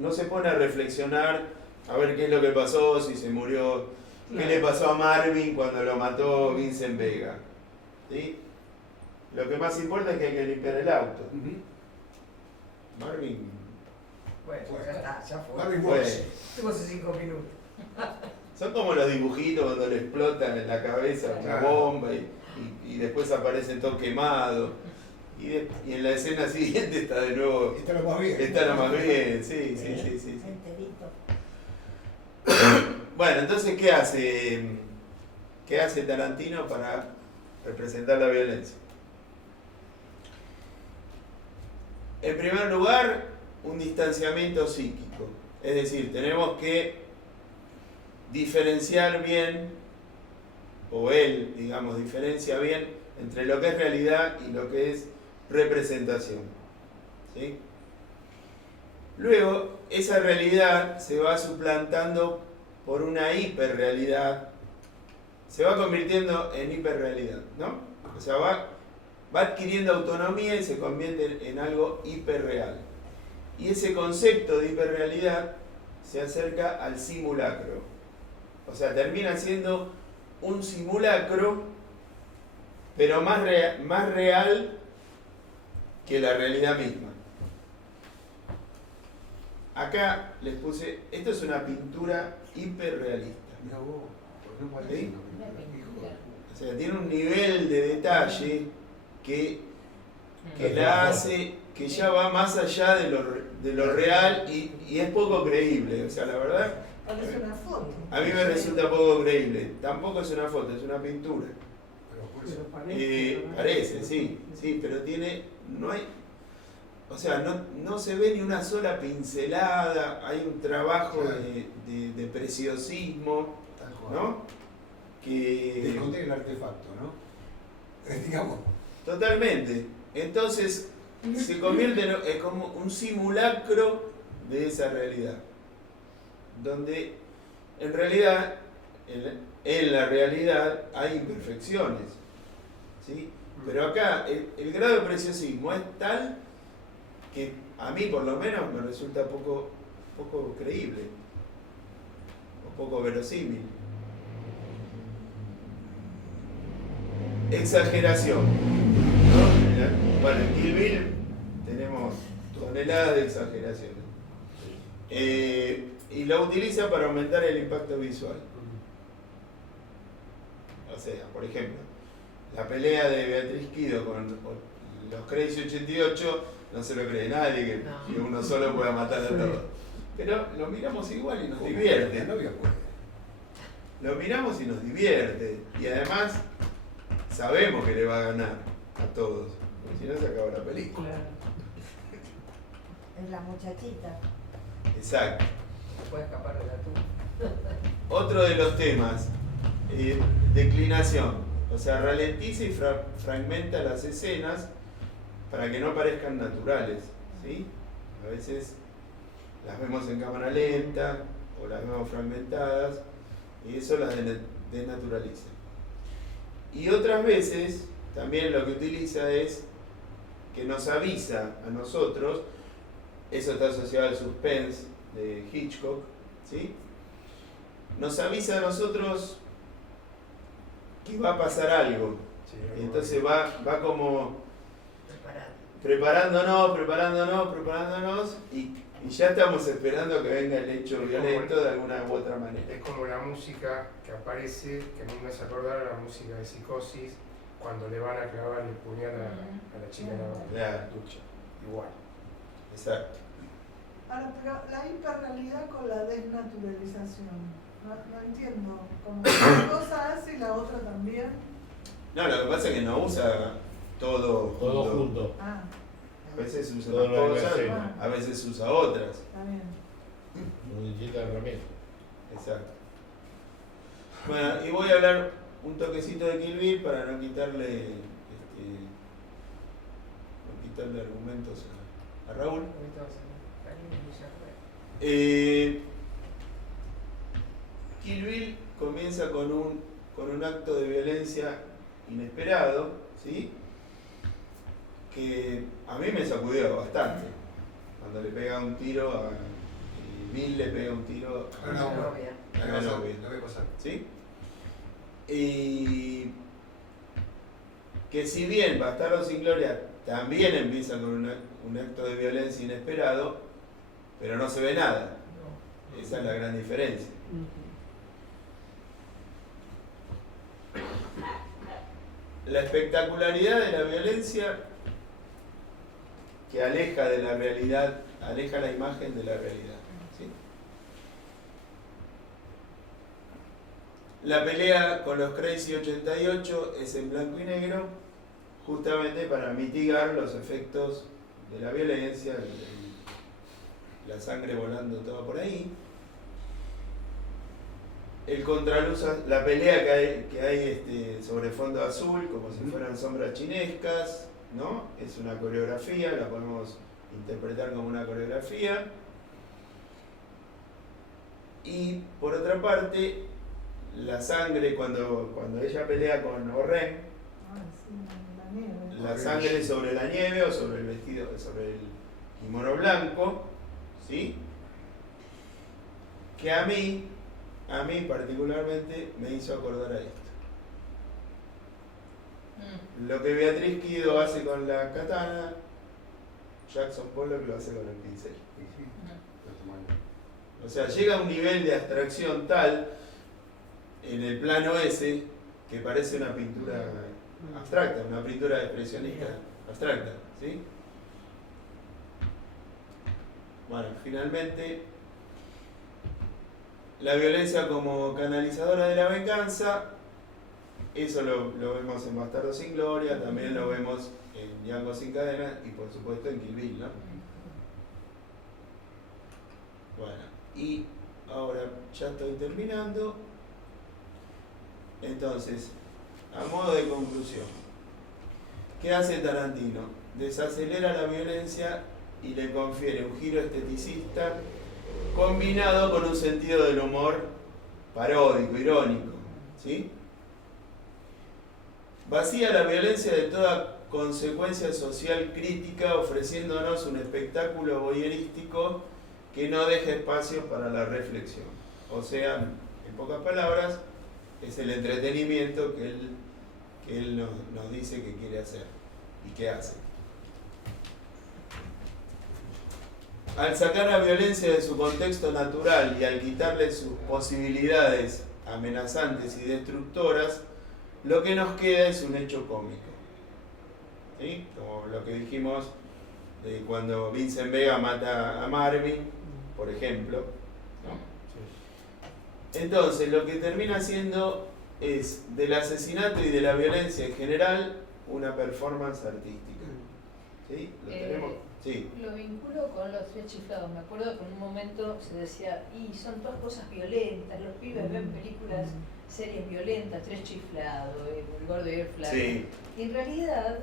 No se pone a reflexionar a ver qué es lo que pasó, si se murió, qué le pasó a Marvin cuando lo mató Vincent Vega, ¿sí? Lo que más importa es que hay que limpiar el auto. Marvin Bueno, ya está, ya fue. Marvin fue. Walsh. Tuvo sus 5 minutos. Son como los dibujitos cuando le explotan en la cabeza una bomba y después aparecen todo quemado. Y en la escena siguiente está de nuevo. Está lo más bien. Está lo más bien, sí. Bueno, entonces, ¿qué hace? ¿Qué hace Tarantino para representar la violencia? En primer lugar, un distanciamiento psíquico. Es decir, tenemos que diferenciar bien, o él, digamos, diferencia bien entre lo que es realidad y lo que es representación. ¿Sí? Luego, esa realidad se va suplantando por una hiperrealidad, se va convirtiendo en hiperrealidad, ¿no? O sea, va adquiriendo autonomía y se convierte en algo hiperreal. Y ese concepto de hiperrealidad se acerca al simulacro. O sea, termina siendo un simulacro, pero más real que la realidad misma. Acá les puse, esto es una pintura hiperrealista. Mirá vos, ¿por qué no parece ¿Sí? una película? O sea, tiene un nivel de detalle que la hace, que ya va más allá de lo real y es poco creíble. O sea, la verdad, Parece una foto. a mí me resulta poco creíble. Tampoco es una foto, es una pintura. Pero por eso. Parece, sí, pero no hay, o sea, no se ve ni una sola pincelada, hay un trabajo de preciosismo, Tal cual. ¿no? Que Desconté el artefacto, ¿no? Digamos. totalmente. Entonces se convierte en como un simulacro de esa realidad, donde en realidad, en la realidad hay imperfecciones, ¿sí? Pero acá el grado de preciosismo es tal que a mí por lo menos me resulta poco creíble o poco verosímil. Exageración, ¿no? Bueno, en Kill Bill tenemos toneladas de exageraciones. Y lo utiliza para aumentar el impacto visual. O sea, por ejemplo, la pelea de Beatrix Kido con los Crazy 88 no se lo cree nadie que uno solo pueda matar a todos. Pero lo miramos igual y nos divierte. La novia puede. Lo miramos y nos divierte. Y además sabemos que le va a ganar a todos. Porque si no se acaba la película. Claro. Es la muchachita. Exacto. Se puede escapar de la tumba. Otro de los temas, declinación. O sea, ralentiza y fragmenta las escenas para que no parezcan naturales. ¿Sí? A veces las vemos en cámara lenta o las vemos fragmentadas y eso las desnaturaliza. Y otras veces también lo que utiliza es que nos avisa a nosotros, eso está asociado al suspense de Hitchcock, ¿sí? Nos avisa a nosotros que va a pasar algo. Sí, Y entonces va como Preparado. preparándonos y ya estamos esperando que venga el hecho violento de alguna u otra manera. Es como la música que aparece, que a mí me hace acordar a la música de Psicosis, cuando le van a clavar el puñal a la chica de Claro. la ducha. Igual. Exacto. Ahora, pero la hiperrealidad con la desnaturalización. No entiendo. Como que una cosa hace y la otra también. No, lo que pasa es que no usa todo Junto. Ah, A veces usa Todo unas lo de la cosas, escena. a veces usa otras. está bien. No necesita herramienta. Exacto. Bueno, y voy a hablar un toquecito de Kill Bill para no quitarle argumentos a Raúl. Ahorita vas a ver. Karina Villarreal. Kill Bill comienza con un acto de violencia inesperado, ¿sí? Que a mí me sacudió bastante. Cuando le pega un tiro a Bill le pega un tiro Ah, no, La novia. a la novia, La voy a pasar. ¿sí? Y que si bien Bastardo sin Gloria también empieza con un acto de violencia inesperado, pero no se ve nada. No. Esa es la gran diferencia. La espectacularidad de la violencia que aleja de la realidad, aleja la imagen de la realidad. ¿Sí? La pelea con los Crazy 88 es en blanco y negro, justamente para mitigar los efectos de la violencia, la sangre volando toda por ahí. El contraluz, la pelea que hay sobre fondo azul, como si fueran sombras chinescas, ¿no? Es una coreografía, la podemos interpretar como una coreografía. Y por otra parte, la sangre, cuando ella pelea con Oren, Ah, sí, la nieve. la sangre sobre la nieve o sobre el vestido, sobre el kimono blanco, ¿sí? Que a mí particularmente me hizo acordar a esto. Lo que Beatriz Kido hace con la katana, Jackson Pollock lo hace con el pincel. O sea, llega a un nivel de abstracción tal en el plano ese que parece una pintura abstracta, una pintura expresionista abstracta, ¿sí? Bueno, finalmente la violencia como canalizadora de la venganza, eso lo vemos en Bastardo sin Gloria, también lo vemos en Django sin cadenas y por supuesto en Kill Bill, ¿no? Bueno, y ahora ya estoy terminando. Entonces, a modo de conclusión, ¿qué hace Tarantino? Desacelera la violencia y le confiere un giro esteticista combinado con un sentido del humor paródico, irónico, ¿sí? Vacía la violencia de toda consecuencia social crítica, ofreciéndonos un espectáculo voyeurístico que no deja espacio para la reflexión. O sea, en pocas palabras, es el entretenimiento que él nos dice que quiere hacer y que hace. Al sacar la violencia de su contexto natural y al quitarle sus posibilidades amenazantes y destructoras, lo que nos queda es un hecho cómico. ¿Sí? Como lo que dijimos de cuando Vincent Vega mata a Marvin, por ejemplo. Entonces, lo que termina siendo es del asesinato y de la violencia en general una performance artística. ¿Sí? ¿Lo tenemos? Sí. Lo vinculo con los tres chiflados. Me acuerdo que en un momento se decía, y son todas cosas violentas, los pibes ven películas, series violentas, tres chiflados, el gordo y el flaco. Sí. Y en realidad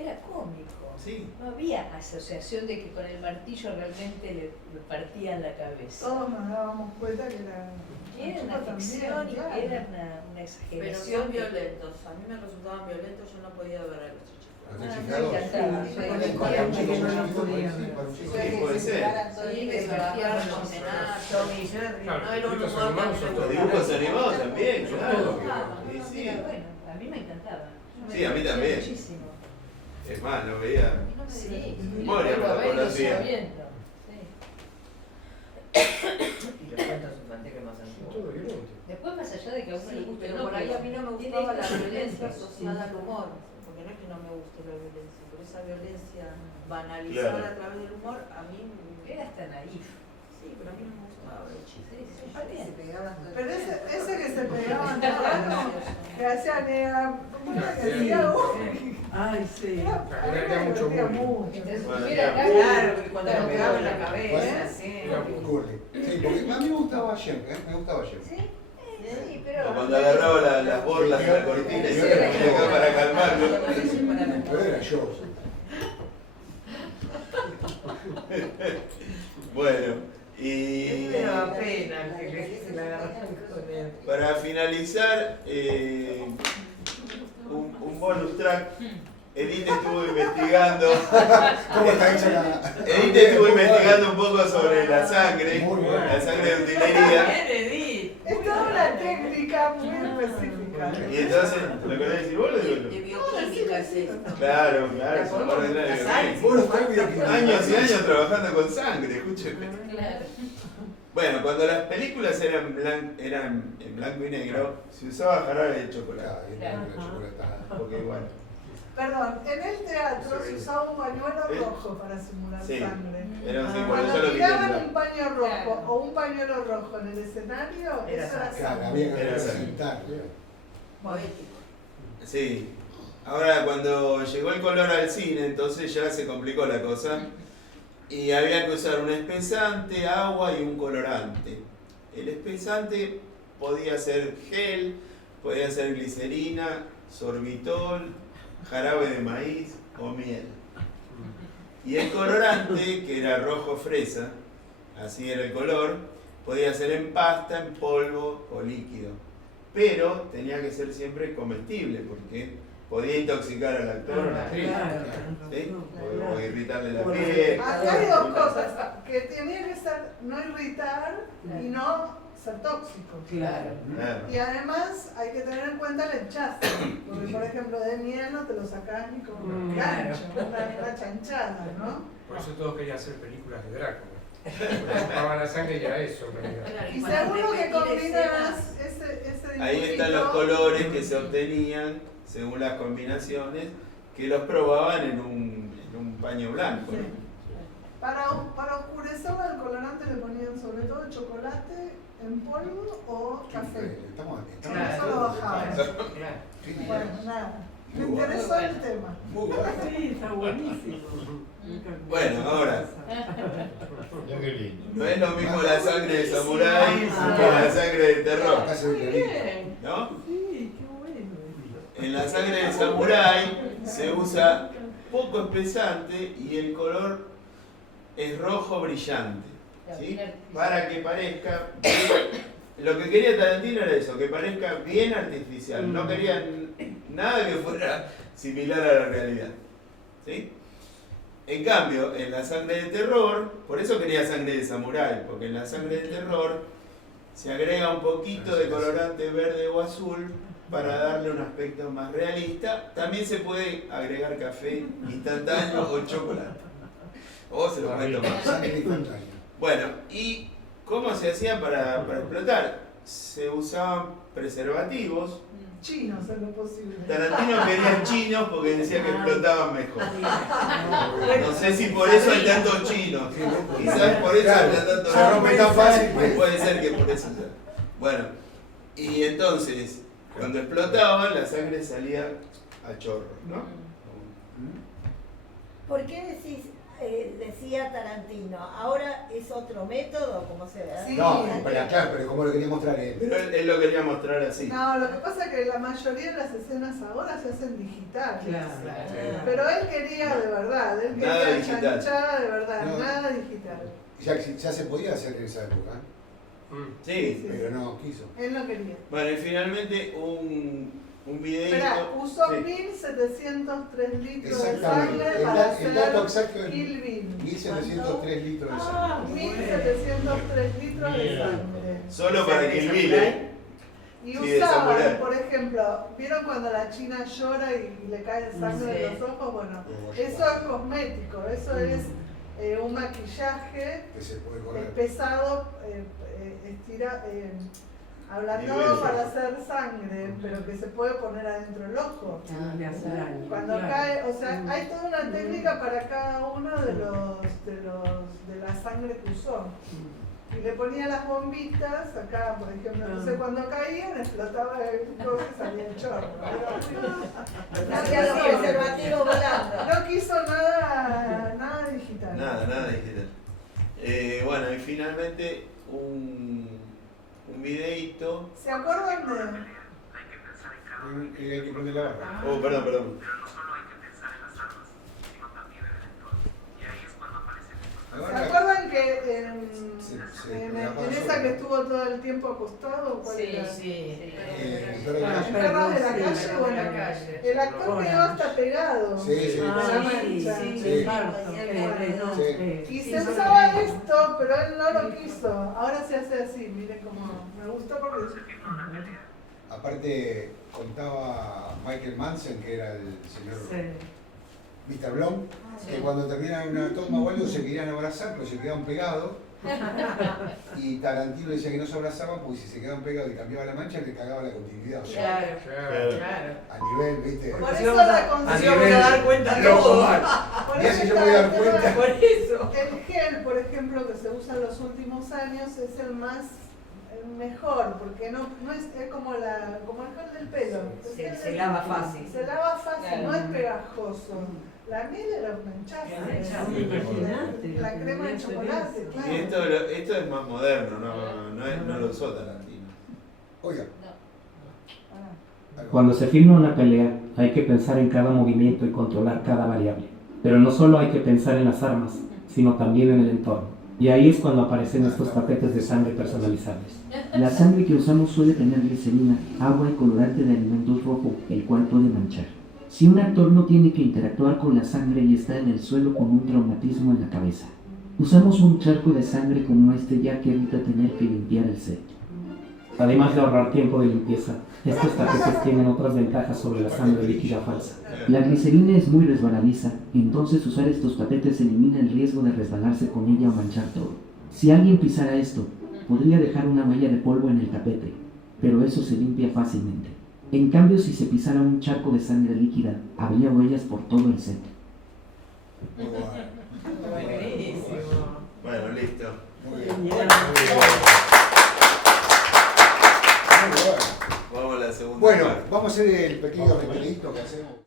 era cómico. Sí. No había asociación de que con el martillo realmente le partían la cabeza. Todos nos dábamos cuenta que era Era una ficción y claro. era una Pero exageración. son violentos. A mí me resultaban violentos, yo no podía ver a los Los Me chiflados. encantaba. Sí, Con sí, el colegio que no Sí, podía sí, ver. para un chico. Sí, puede ser. Sí, que se bajaron los amenazas, Tommy Jerry, Claro, no era un los humor animados tan son Los todos dibujos animados también, Me claro. gustaba. Sí, sí. Era bueno, a mí me encantaba. Yo me Sí, a mí divertía también. muchísimo. Es más, lo veía. Sí, Memoria, y lo lo vuelvo a ver y lo conocía. sigo viendo. Sí. Y los cuentos infantiles más Son antiguos. todo violento. Después, más allá de que a uno le Sí, guste pero o no, por ahí a mí no me tiene gustaba la estas violencia violencias. asociada al humor, porque no es que no me guste la violencia, pero esa violencia banalizada Claro. a través del humor, a mí Era hasta naif. sí, pero a mí no me gustaba el chiste. Sí, sí, yo bien. Pero ese que se pegaban todo, que hacían era, ¿cómo era que hacía? Ay, sí. Era mucho divertía bullying. mucho. Entonces, Bueno, hubiera ya. acá- Claro, que cuando Claro, me pegaban en la claro. cabeza, sí. Era bullying. Curly. Sí, porque a mí me gustaba siempre, me gustaba siempre. Sí, sí, pero. O cuando agarraba las borlas de la cortina y se ponía acá para calmarlo. Pero era yo. Bueno, y Me daba pena que se la agarraran con él. para finalizar, un bonus track. Edith estuvo investigando. ¿Cómo está hecha la.? Edith estuvo investigando un poco sobre la sangre, Muy bueno. la sangre de utilería. Bien, Edith. Es toda una técnica muy específica. Y entonces, ¿lo querés decir vos o lo digo De yo? bioquímica es esto. Claro, claro, son ordenarios. Vos no estás viendo Años y años trabajando con sangre, escúcheme. Claro. Bueno, cuando las películas eran en blanco y negro, se usaba jarabe de chocolate. Claro, y la chocolatada. Porque bueno, Perdón, en el teatro se usaba un pañuelo ¿Eh? rojo para simular Sí. sangre. era así, por eso Cuando lo tiraban quité. un paño rojo Claro. o un pañuelo rojo en el escenario, Era eso era sangre. Claro, sangre. había que Era representar. Poético. Sí. Ahora cuando llegó el color al cine, entonces ya se complicó la cosa. Y había que usar un espesante, agua y un colorante. El espesante podía ser gel, podía ser glicerina, sorbitol, jarabe de maíz o miel. Y el colorante, que era rojo fresa, así era el color, podía ser en pasta, en polvo o líquido. Pero tenía que ser siempre comestible porque podía intoxicar al actor o a la actriz. ¿Sí? O irritarle la piel. Acá hay dos cosas, que tenía que ser no irritar y no ser tóxico. Claro. Claro. Y además hay que tener en cuenta el hinchazo, porque por ejemplo de miel no te lo sacás ni con un gancho, una chanchada, ¿no? Por eso todos querían hacer películas de Drácula. Porque chupaba la sangre y era eso, en realidad. Y seguro que combinás ese Ahí están los dibujito. colores que se obtenían según las combinaciones que los probaban en un paño blanco. ¿no? Para oscurecer el colorante le ponían sobre todo chocolate en polvo o café. Estamos Con eso lo bajaban. Sí, Bueno, nada. Me Muy bueno. interesó el tema. muy bueno. Sí, está buenísimo. Bueno, ahora. Mira qué lindo. No es lo mismo la sangre de samurái que la sangre de terror, Acá se ve clarito. ¿no? Sí, qué bueno. En la sangre de samurái se usa poco espesante y el color es rojo brillante, ¿sí? Para que parezca lo que quería Tarantino era eso, que parezca bien artificial. No querían nada que fuera similar a la realidad, ¿sí? En cambio, en la sangre de terror, por eso quería sangre de samurái, porque en la sangre de terror se agrega un poquito de colorante verde o azul para darle un aspecto más realista. También se puede agregar café instantáneo o chocolate. O se lo pueden tomar. Sangre instantánea. Bueno, ¿y cómo se hacía para explotar? se usaban preservativos. Chinos en lo posible. Tarantino quería chinos porque decía que explotaban mejor. No sé si por eso hay tantos chinos. Quizás por eso hay tantos Se rompe tan fácil. Puede ser que por eso sea. Bueno, y entonces, cuando explotaban, la sangre salía a chorro, ¿no? ¿Por qué decís, decía Tarantino, ahora es otro método, como se ve? Sí. No, pero claro, pero como lo quería mostrar él. Pero él lo quería mostrar así. No, lo que pasa es que la mayoría de las escenas ahora se hacen digitales. Claro. Pero él quería de verdad, él Nada quería digital. chanchada de verdad, No. nada digital. Ya se podía hacer en esa época, Sí. pero no quiso. Él no quería. Bueno, y finalmente un videíto. Espera, usó Sí. 1703 litros de Exactamente. sangre para El dato hacer exacto es Kill Bill. 1703 litros de sangre. Ah, 1703 litros de Mira. sangre. Solo para Kill Bill, ¿eh? Y Sí, de usaban, samurai. por ejemplo, ¿vieron cuando la china llora y le cae sangre de los ojos? Bueno, eso es cosmético, eso es un maquillaje Que se puede correr. pesado, ablandado Y para hacer sangre, pero que se puede poner adentro del ojo. Le hace daño. Cuando Claro. cae, o sea, hay toda una técnica para cada uno de la sangre que usó. Y le ponía las bombitas acá, por ejemplo, entonces cuando caían explotaba el coche y salía el chorro. Hacía los preservativos volando. No quiso nada digital. Nada digital. Bueno, y finalmente un videíto. ¿Se acuerdan de...? Hay que poner la barra. Oh, perdón. Pero no solo hay que pensar en las armas, sino también en el entorno. Y ahí es cuando aparecen estos La ¿Se barra- acuerdan que se en esa que estuvo todo el tiempo acostado? ¿Cuál era? Perro de la Los calle. perros de la Sí, calle, perros de bueno, la calle. el actor quedó hasta pegado. Sí, sí. de la Ah, mancha. sí, Sí. Y se usaba esto, pero él no lo quiso. Ahora se hace así, mire cómo me gustó porque... Aparte, contaba Michael Manson, que era el señor Sí. Mr. Blom, que cuando terminaban una toma o algo se querían abrazar, pero se quedaban pegados. Y Tarantino decía que no se abrazaban porque si se quedaban pegados y cambiaba la mancha, le cagaba la continuidad. O sea, a nivel, ¿viste? Por Así eso vamos la a considero... dar cuenta Loco todo. mal. Por Ya eso si yo me voy a dar está- cuenta. Por eso. El gel, por ejemplo, que se usa en los últimos años es el mejor, porque no es como el gel del pelo. El gel Se del- lava fácil. Se lava fácil, Claro. no es pegajoso. La miel era un manchazo. Imagínate. La crema de chocolate, Y claro. esto es más moderno, no lo usó Tarantino. Oiga, Cuando se filma una pelea, hay que pensar en cada movimiento y controlar cada variable. Pero no solo hay que pensar en las armas, sino también en el entorno. Y ahí es cuando aparecen estos tapetes de sangre personalizables. La sangre que usamos suele tener glicerina, agua y colorante de alimentos rojo, el cual puede manchar. Si un actor no tiene que interactuar con la sangre y está en el suelo con un traumatismo en la cabeza, usamos un charco de sangre como este ya que evita tener que limpiar el set. Además de ahorrar tiempo de limpieza, estos tapetes tienen otras ventajas sobre la sangre líquida falsa. La glicerina es muy resbaladiza, entonces usar estos tapetes elimina el riesgo de resbalarse con ella o manchar todo. Si alguien pisara esto, podría dejar una malla de polvo en el tapete, pero eso se limpia fácilmente. En cambio, si se pisara un charco de sangre líquida, habría huellas por todo el set. Buenísimo. Bueno, listo. muy bien. Bien. Vamos a la segunda Bueno, parte. vamos a hacer el pequeño repetidito que hacemos.